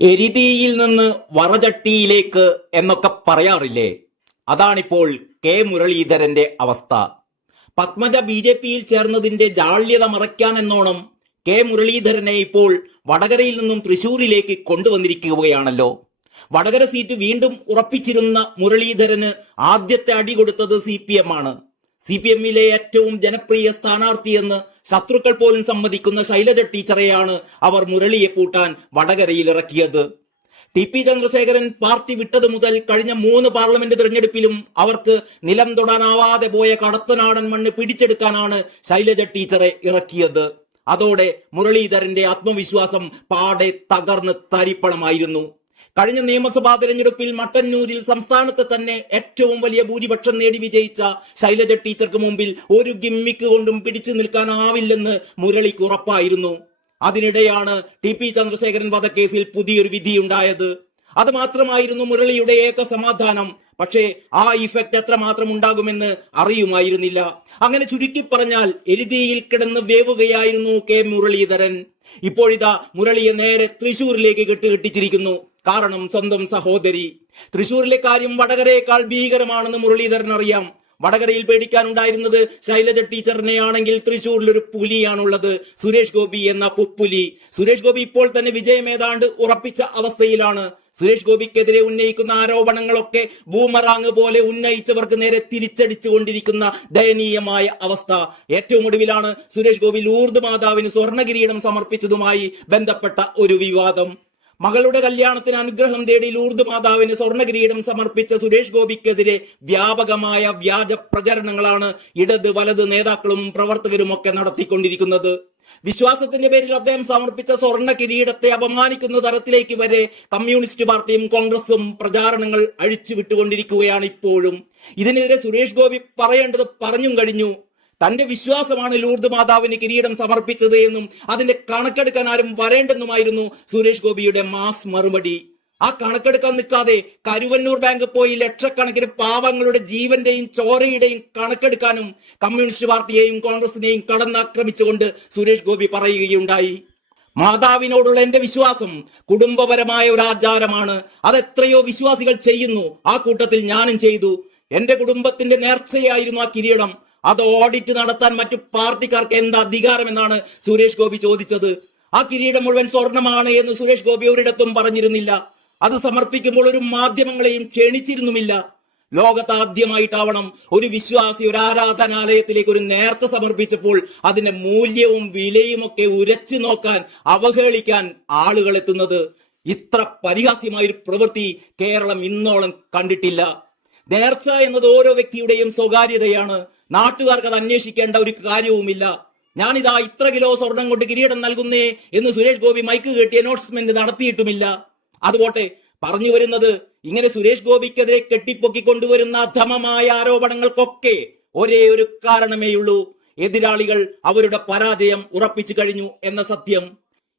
എരിതീയിൽ നിന്ന് വറചട്ടിയിലേക്ക് എന്നൊക്കെ പറയാറില്ലേ? അതാണിപ്പോൾ കെ മുരളീധരന്റെ അവസ്ഥ. പത്മജ ബി.ജെ.പിയിൽ ചേർന്നതിന്റെ ജാള്യത മറയ്ക്കാൻ എന്നോണം കെ മുരളീധരനെ ഇപ്പോൾ വടകരയിൽ നിന്നും തൃശൂരിലേക്ക് കൊണ്ടുവന്നിരിക്കുകയാണല്ലോ. വടകര സീറ്റ് വീണ്ടും ഉറപ്പിച്ചിരുന്ന മുരളീധരന് ആദ്യത്തെ അടി കൊടുത്തത് CPM ആണ്. CPM-ലെ ഏറ്റവും ജനപ്രിയ സ്ഥാനാർത്ഥിയെന്ന് ശത്രുക്കൾ പോലും സമ്മതിക്കുന്ന ശൈലജ ടീച്ചറെയാണ് അവർ മുരളിയെ പൂട്ടാൻ വടകരയിൽ ഇറക്കിയത്. TP ചന്ദ്രശേഖരൻ പാർട്ടി വിട്ടത് മുതൽ കഴിഞ്ഞ 3 പാർലമെന്റ് തിരഞ്ഞെടുപ്പിലും അവർക്ക് നിലം തൊടാനാവാതെ പോയ കടത്തനാടൻ മണ്ണ് പിടിച്ചെടുക്കാനാണ് ശൈലജ ടീച്ചറെ ഇറക്കിയത്. അതോടെ മുരളീധരന്റെ ആത്മവിശ്വാസം പാടെ തകർന്ന് തരിപ്പണമായിരുന്നു. കഴിഞ്ഞ നിയമസഭാ തെരഞ്ഞെടുപ്പിൽ മട്ടന്നൂരിൽ സംസ്ഥാനത്തെ തന്നെ ഏറ്റവും വലിയ ഭൂരിപക്ഷം നേടി വിജയിച്ച ശൈലജ ടീച്ചർക്ക് മുമ്പിൽ ഒരു ഗിമ്മിക്ക് കൊണ്ടും പിടിച്ചു നിൽക്കാനാവില്ലെന്ന് മുരളിക്ക് ഉറപ്പായിരുന്നു. അതിനിടെയാണ് TP ചന്ദ്രശേഖരൻ വധക്കേസിൽ പുതിയൊരു വിധിയുണ്ടായത്. അത് മാത്രമായിരുന്നു മുരളിയുടെ ഏക സമാധാനം. പക്ഷേ ആ ഇഫക്റ്റ് എത്രമാത്രം ഉണ്ടാകുമെന്ന് അറിയുമായിരുന്നില്ല. അങ്ങനെ ചുരുക്കി പറഞ്ഞാൽ എരുതിയിൽ കിടന്ന് വേവുകയായിരുന്നു കെ മുരളീധരൻ. ഇപ്പോഴിതാ മുരളിയെ നേരെ തൃശൂരിലേക്ക് കെട്ടുകെട്ടിച്ചിരിക്കുന്നു. കാരണം സ്വന്തം സഹോദരി. തൃശൂരിലെ കാര്യം വടകരയേക്കാൾ ഭീകരമാണെന്ന് മുരളീധരൻ അറിയാം. വടകരയിൽ പേടിക്കാനുണ്ടായിരുന്നത് ശൈലജ ടീച്ചറിനെയാണെങ്കിൽ തൃശൂരിൽ ഒരു പുലിയാണുള്ളത്, സുരേഷ് ഗോപി എന്ന പുപ്പുലി. സുരേഷ് ഗോപി ഇപ്പോൾ തന്നെ വിജയം ഏതാണ്ട് ഉറപ്പിച്ച അവസ്ഥയിലാണ്. സുരേഷ് ഗോപിക്കെതിരെ ഉന്നയിക്കുന്ന ആരോപണങ്ങളൊക്കെ ബൂമറാങ് പോലെ ഉന്നയിച്ചവർക്ക് നേരെ തിരിച്ചടിച്ചു കൊണ്ടിരിക്കുന്ന ദയനീയമായ അവസ്ഥ. ഏറ്റവും ഒടുവിലാണ് സുരേഷ് ഗോപി ലൂർദ് മാതാവിന് സ്വർണ്ണകിരീടം സമർപ്പിച്ചതുമായി ബന്ധപ്പെട്ട ഒരു വിവാദം. മകളുടെ കല്യാണത്തിന് അനുഗ്രഹം തേടി ലൂർദ് മാതാവിന് സ്വർണ്ണകിരീടം സമർപ്പിച്ച സുരേഷ് ഗോപിക്കെതിരെ വ്യാപകമായ വ്യാജ പ്രചരണങ്ങളാണ് ഇടത് വലത് നേതാക്കളും പ്രവർത്തകരും ഒക്കെ നടത്തിക്കൊണ്ടിരിക്കുന്നത്. വിശ്വാസത്തിന്റെ പേരിൽ അദ്ദേഹം സമർപ്പിച്ച സ്വർണ്ണ കിരീടത്തെ അപമാനിക്കുന്ന തരത്തിലേക്ക് വരെ കമ്മ്യൂണിസ്റ്റ് പാർട്ടിയും കോൺഗ്രസും പ്രചാരണങ്ങൾ അഴിച്ചുവിട്ടുകൊണ്ടിരിക്കുകയാണ് ഇപ്പോഴും. ഇതിനെതിരെ സുരേഷ് ഗോപി പറയേണ്ടത് പറഞ്ഞും കഴിഞ്ഞു. തന്റെ വിശ്വാസമാണ് ലൂർദ് മാതാവിന് കിരീടം സമർപ്പിച്ചത് എന്നും അതിന്റെ കണക്കെടുക്കാൻ ആരും വരേണ്ടെന്നുമായിരുന്നു സുരേഷ് ഗോപിയുടെ മാസ് മറുപടി. ആ കണക്കെടുക്കാൻ നിൽക്കാതെ കരുവന്നൂർ ബാങ്ക് പോയി ലക്ഷക്കണക്കിന് പാവങ്ങളുടെ ജീവന്റെയും ചോരയുടെയും കണക്കെടുക്കാനും കമ്മ്യൂണിസ്റ്റ് പാർട്ടിയെയും കോൺഗ്രസിനെയും കടന്നാക്രമിച്ചുകൊണ്ട് സുരേഷ് ഗോപി പറയുകയുണ്ടായി. മാതാവിനോടുള്ള എന്റെ വിശ്വാസം കുടുംബപരമായ ഒരു ആചാരമാണ്. അതെത്രയോ വിശ്വാസികൾ ചെയ്യുന്നു. ആ കൂട്ടത്തിൽ ഞാനും ചെയ്തു. എന്റെ കുടുംബത്തിന്റെ നേർച്ചയായിരുന്നു ആ കിരീടം. അത് ഓഡിറ്റ് നടത്താൻ മറ്റു പാർട്ടിക്കാർക്ക് എന്ത് അധികാരമെന്നാണ് സുരേഷ് ഗോപി ചോദിച്ചത്. ആ കിരീടം മുഴുവൻ സ്വർണമാണ് എന്ന് സുരേഷ് ഗോപി ഒരിടത്തും പറഞ്ഞിരുന്നില്ല. അത് സമർപ്പിക്കുമ്പോൾ ഒരു മാധ്യമങ്ങളെയും ക്ഷണിച്ചിരുന്നുമില്ല. ലോകത്താദ്യമായിട്ടാവണം ഒരു വിശ്വാസി ഒരു ആരാധനാലയത്തിലേക്ക് ഒരു നേർച്ച സമർപ്പിച്ചപ്പോൾ അതിന്റെ മൂല്യവും വിലയും ഒക്കെ ഉരച്ചു നോക്കാൻ അവഹേളിക്കാൻ ആളുകൾ എത്തുന്നത്. ഇത്ര പരിഹാസ്യമായൊരു പ്രവൃത്തി കേരളം ഇന്നോളം കണ്ടിട്ടില്ല. നേർച്ച എന്നത് ഓരോ വ്യക്തിയുടെയും സ്വകാര്യതയാണ്. നാട്ടുകാർക്ക് അത് അന്വേഷിക്കേണ്ട ഒരു കാര്യവുമില്ല. ഞാനിതാ ഇത്ര കിലോ സ്വർണം കൊണ്ട് കിരീടം നൽകുന്നേ എന്ന് സുരേഷ് ഗോപി മൈക്ക് കേട്ടി അനൗൺസ്മെന്റ് നടത്തിയിട്ടുമില്ല. അതുപോട്ടെ, പറഞ്ഞു വരുന്നത് ഇങ്ങനെ സുരേഷ് ഗോപിക്കെതിരെ കെട്ടിപ്പൊക്കിക്കൊണ്ടുവരുന്ന അധമമായ ആരോപണങ്ങൾക്കൊക്കെ ഒരേ ഒരു കാരണമേയുള്ളൂ: എതിരാളികൾ അവരുടെ പരാജയം ഉറപ്പിച്ചു കഴിഞ്ഞു എന്ന സത്യം.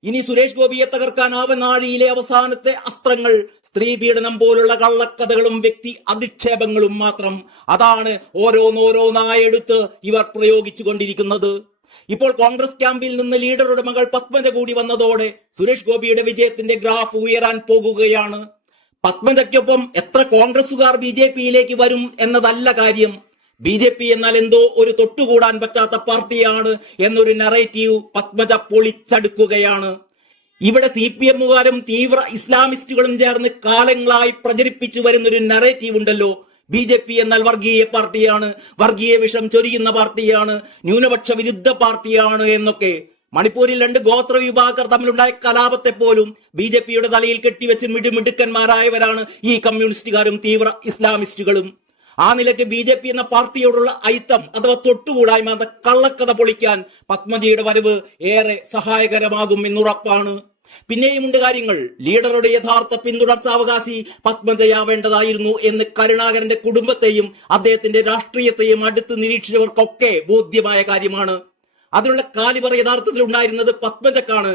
ഇനി സുരേഷ് ഗോപിയെ തകർക്കാൻ ആവനാഴിയിലെ അവസാനത്തെ അസ്ത്രങ്ങൾ സ്ത്രീ പീഡനം പോലുള്ള കള്ളക്കഥകളും വ്യക്തി അധിക്ഷേപങ്ങളും മാത്രം. അതാണ് ഓരോന്നോരോന്നായെടുത്ത് ഇവർ പ്രയോഗിച്ചു കൊണ്ടിരിക്കുന്നത്. ഇപ്പോൾ കോൺഗ്രസ് ക്യാമ്പിൽ നിന്ന് ലീഡറുടെ മകൾ പത്മജ കൂടി വന്നതോടെ സുരേഷ് ഗോപിയുടെ വിജയത്തിന്റെ ഗ്രാഫ് ഉയരാൻ പോകുകയാണ്. പത്മജയ്ക്കൊപ്പം എത്ര കോൺഗ്രസുകാർ BJP-യിലേക്ക് വരും എന്നതല്ല കാര്യം. BJP എന്നാൽ എന്തോ ഒരു തൊട്ടുകൂടാൻ പറ്റാത്ത പാർട്ടിയാണ് എന്നൊരു നറേറ്റീവ് പത്മജ പൊളിച്ചടുക്കുകയാണ്. ഇവിടെ CPM-കാരും തീവ്ര ഇസ്ലാമിസ്റ്റുകളും ചേർന്ന് കാലങ്ങളായി പ്രചരിപ്പിച്ചു വരുന്നൊരു നറേറ്റീവ് ഉണ്ടല്ലോ: BJP എന്നാൽ വർഗീയ പാർട്ടിയാണ്, വർഗീയ വിഷം ചൊരിയുന്ന പാർട്ടിയാണ്, ന്യൂനപക്ഷ വിരുദ്ധ പാർട്ടിയാണ് എന്നൊക്കെ. മണിപ്പൂരിൽ 2 ഗോത്ര വിഭാഗക്കാർ തമ്മിലുണ്ടായ കലാപത്തെ പോലും BJP-യുടെ തലയിൽ കെട്ടിവെച്ച് മിടുമിടുക്കന്മാരായവരാണ് ഈ കമ്മ്യൂണിസ്റ്റുകാരും തീവ്ര ഇസ്ലാമിസ്റ്റുകളും. ആ നിലയ്ക്ക് BJP എന്ന പാർട്ടിയോടുള്ള ഐത്തം അഥവാ തൊട്ടുകൂടായ്മ എന്ന കള്ളക്കഥ പൊളിക്കാൻ പത്മജിയുടെ വരവ് ഏറെ സഹായകരമാകും എന്നുറപ്പാണ്. പിന്നെയുമുണ്ട് കാര്യങ്ങൾ. ലീഡറുടെ യഥാർത്ഥ പിന്തുടർച്ചാവകാശി പത്മജയാവേണ്ടതായിരുന്നു എന്ന് കരുണാകരന്റെ കുടുംബത്തെയും അദ്ദേഹത്തിന്റെ രാഷ്ട്രീയത്തെയും അടുത്ത് നിരീക്ഷിച്ചവർക്കൊക്കെ ബോധ്യമായ കാര്യമാണ്. അതിനുള്ള കാലിബർ യഥാർത്ഥത്തിൽ ഉണ്ടായിരുന്നത് പത്മജക്കാണ്.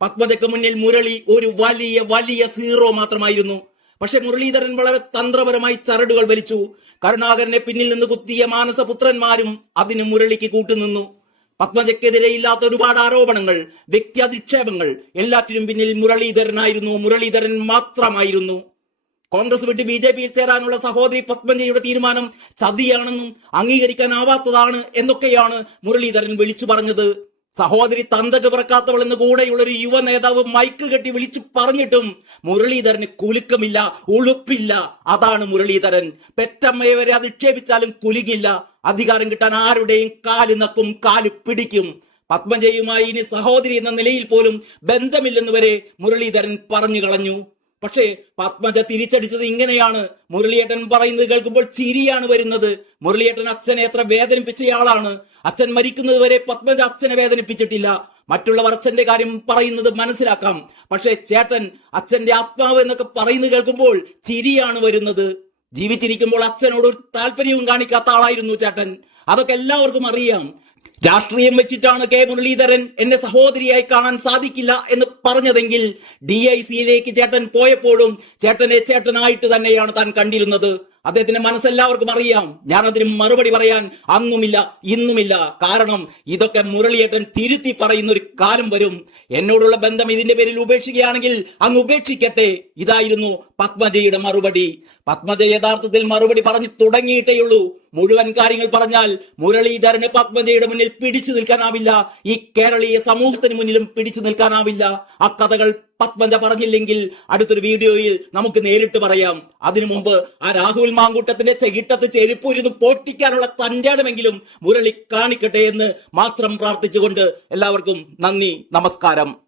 പത്മജക്ക് മുന്നിൽ മുരളി ഒരു വലിയ വലിയ സീറോ മാത്രമായിരുന്നു. പക്ഷെ മുരളീധരൻ വളരെ തന്ത്രപരമായി ചരടുകൾ വലിച്ചു. കരുണാകരനെ പിന്നിൽ നിന്ന് കുത്തിയ മാനസപുത്രന്മാരും അതിന് മുരളിക്ക് കൂട്ടുനിന്നു. പത്മജയ്ക്കെതിരെ ഇല്ലാത്ത ഒരുപാട് ആരോപണങ്ങൾ, വ്യക്തി അധിക്ഷേപങ്ങൾ, എല്ലാറ്റിനും പിന്നിൽ മുരളീധരനായിരുന്നു. മുരളീധരൻ മാത്രമായിരുന്നു. കോൺഗ്രസ് വിട്ട് BJPയിൽ ചേരാനുള്ള സഹോദരി പത്മജയുടെ തീരുമാനം ചതിയാണെന്നും അംഗീകരിക്കാനാവാത്തതാണ് എന്നൊക്കെയാണ് മുരളീധരൻ വിളിച്ചു പറഞ്ഞത്. സഹോദരി തന്തക്ക് പിറക്കാത്തവൾ എന്ന് കൂടെയുള്ള ഒരു യുവ നേതാവ് മൈക്ക് കെട്ടി വിളിച്ചു പറഞ്ഞിട്ടും മുരളീധരന് കുലുക്കമില്ല, ഉളുപ്പില്ല. അതാണ് മുരളീധരൻ. പെറ്റമ്മയെ വരെ അധിക്ഷേപിച്ചാലും കുലുകില്ല. അധികാരം കിട്ടാൻ ആരുടെയും കാല് നക്കും, കാല് പിടിക്കും. പത്മജയുമായി ഇനി സഹോദരി എന്ന നിലയിൽ പോലും ബന്ധമില്ലെന്ന് വരെ മുരളീധരൻ പറഞ്ഞു കളഞ്ഞു. പക്ഷേ പത്മജ തിരിച്ചടിച്ചത് ഇങ്ങനെയാണ്. മുരളിയേട്ടൻ പറയുന്നത് കേൾക്കുമ്പോൾ ചിരിയാണ് വരുന്നത്. മുരളിയേട്ടൻ അച്ഛനെ എത്ര വേദനിപ്പിച്ചയാളാണ്. അച്ഛൻ മരിക്കുന്നത് വരെ പത്മജ അച്ഛനെ വേദനിപ്പിച്ചിട്ടില്ല. മറ്റുള്ളവർ അച്ഛന്റെ കാര്യം പറയുന്നത് മനസ്സിലാക്കാം. പക്ഷേ ചേട്ടൻ അച്ഛന്റെ ആത്മാവ് എന്നൊക്കെ പറയുന്നത് കേൾക്കുമ്പോൾ ചിരിയാണ് വരുന്നത്. ജീവിച്ചിരിക്കുമ്പോൾ അച്ഛനോട് ഒരു താല്പര്യവും കാണിക്കാത്ത ആളായിരുന്നു ചേട്ടൻ. അതൊക്കെ എല്ലാവർക്കും അറിയാം. രാഷ്ട്രീയം വെച്ചിട്ടാണ് കെ മുരളീധരൻ എന്നെ സഹോദരിയായി കാണാൻ സാധിക്കില്ല എന്ന് പറഞ്ഞതെങ്കിൽ DICയിലേക്ക് ചേട്ടൻ പോയപ്പോഴും ചേട്ടനെ ചേട്ടനായിട്ട് തന്നെയാണ് താൻ കണ്ടിരുന്നത്. അദ്ദേഹത്തിന്റെ മനസ്സെല്ലാവർക്കും അറിയാം. ഞാൻ അതിന് മറുപടി പറയാൻ അന്നുമില്ല ഇന്നുമില്ല. കാരണം ഇതൊക്കെ മുരളിയേട്ടൻ തിരുത്തി പറയുന്ന ഒരു കാലം വരും. എന്നോടുള്ള ബന്ധം ഇതിന്റെ പേരിൽ ഉപേക്ഷിക്കുകയാണെങ്കിൽ അങ്ങ് ഉപേക്ഷിക്കട്ടെ. ഇതായിരുന്നു പത്മജയുടെ മറുപടി. പത്മജ യഥാർത്ഥത്തിൽ മറുപടി പറഞ്ഞു തുടങ്ങിയിട്ടേയുള്ളൂ. മുഴുവൻ കാര്യങ്ങൾ പറഞ്ഞാൽ മുരളീധരന് പത്മജയുടെ മുന്നിൽ പിടിച്ചു നിൽക്കാനാവില്ല. ഈ കേരളീയ സമൂഹത്തിന് മുന്നിലും പിടിച്ചു നിൽക്കാനാവില്ല. ആ കഥകൾ പത്മജ പറഞ്ഞില്ലെങ്കിൽ അടുത്തൊരു വീഡിയോയിൽ നമുക്ക് നേരിട്ട് പറയാം. അതിനു മുമ്പ് ആ രാഹുൽ മാങ്കൂട്ടത്തിന്റെ ചെകിട്ടത്ത് ചെരുപ്പൂരിന്ന് പൊട്ടിക്കാനുള്ള തന്റേടമെങ്കിലും മുരളി കാണിക്കട്ടെ എന്ന് മാത്രം പ്രാർത്ഥിച്ചുകൊണ്ട് എല്ലാവർക്കും നന്ദി, നമസ്കാരം.